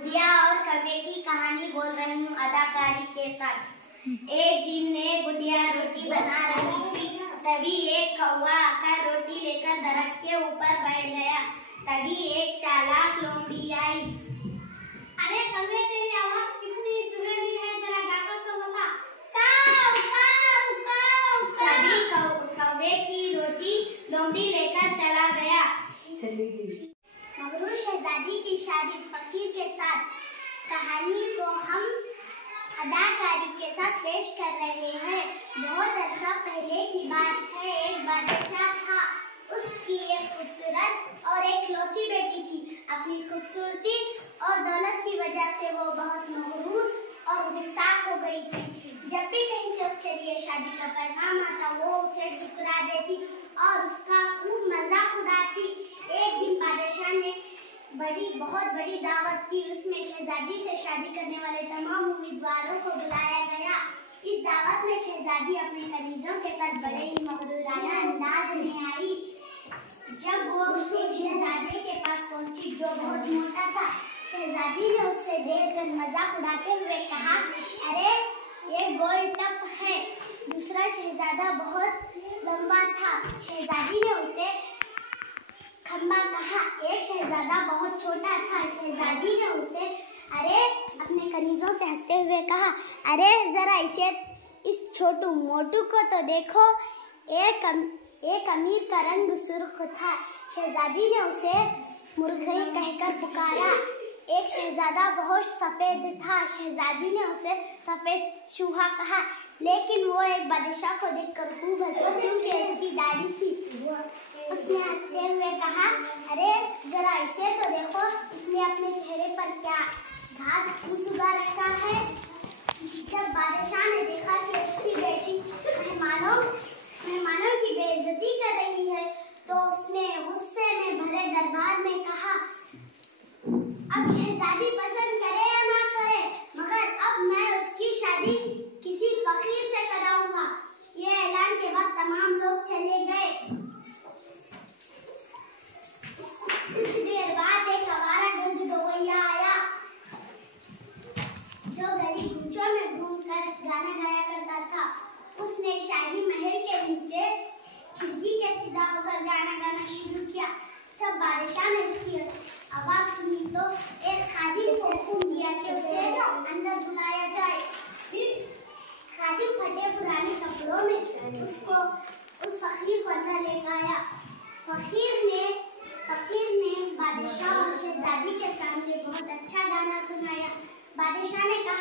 गुड़िया और कौवे की कहानी बोल रही हूँ अदाकारी के साथ। एक दिन में गुड़िया रोटी बना रही थी, तभी एक कौवा आकर रोटी लेकर दरख्त के ऊपर बैठ गया। तभी एक चालाक लोमड़ी आई। अरे कौवे, तेरी आवाज कितनी सुरीली है, जरा गाकर तो बता। काऊ काऊ काऊ। तभी कौवे की रोटी लोमड़ी लेकर चला गया। मगरू शहजादी की शादी फकीर के साथ। कहानी को हम अदाकारी के साथ पेश कर रहे हैं। बहुत अरसा पहले की बात है। एक बादशाह था, उसकी एक खूबसूरत और एक लौती बेटी थी। अपनी खूबसूरती और दौलत की वजह से वो बहुत मगरूर और गुस्ताख हो गई थी। जब भी कहीं से उसके लिए शादी का पैगाम आता, वो उसे ठुकरा देती और उसका खूब मजाक उड़ाती। एक दिन बादशाह ने बहुत बड़ी दावत की। उसमें शहजादी से शादी करने वाले तमाम उम्मीदवारों को बुलाया गया। इस दावत में शहजादी अपने कनीजों के साथ बड़े ही मगरूराना अंदाज में आई। जब वो शहजादे के पास पहुंची, जो बहुत मोटा था, शहजादी ने उससे देखकर मजाक उड़ाते हुए कहा, अरे ये गोल टप है। दूसरा शहजादा बहुत लंबा था। शहजादी ने उसे खम्बा कहा। एक शहजादा बहुत छोटा था। शहजादी ने उसे अपने कनीजों से हंसते हुए कहा, अरे जरा इस छोटू मोटू को तो देखो, एक अमीर का रंग सुर्ख था। शहजादी ने उसे मुर्गी कहकर पुकारा। एक शहजादा बहुत सफेद था। शहजादी ने उसे सफेद चूहा कहा, लेकिन वो एक बादशाह को देखकर खूब हंसा क्योंकि उसकी दाढ़ी थी। उसने हंसते हुए कहा, अरे जरा इसे तो देखो, इसने अपने चेहरे पर क्या घास फूस उगा रखा है। जब बादशाह ने देखा कि उसकी बेटी मेहमानों की बेइज्जती कर रही है, तो उसने गुस्से में भरे दरबार में कहा, अब शहजादी पसंद करे या ना करे, मगर अब मैं उसकी शादी किसी फकीर से कराऊंगा। ये ऐलान के बाद तमाम लोग चले गए। कुछ देर बाद एक आवारा गंज गवैया आया, जो गली कूचों में घूमकर गाना गाया करता था। उसने शाही महल के नीचे खिड़की के सीधा होकर गाना गाना शुरू किया। तब बादशाह ने उसकी आवाज सुनी तो एक खादिम को हुक्म दिया कि उसे अंदर बुलाया जाए। फिर खादिम फटे पुराने कपड़ों में उस फकीर को अंदर लेकर आया। फकीर ने बादशाह और शहजादी के सामने बहुत अच्छा गाना सुनाया। बादशाह ने कहा,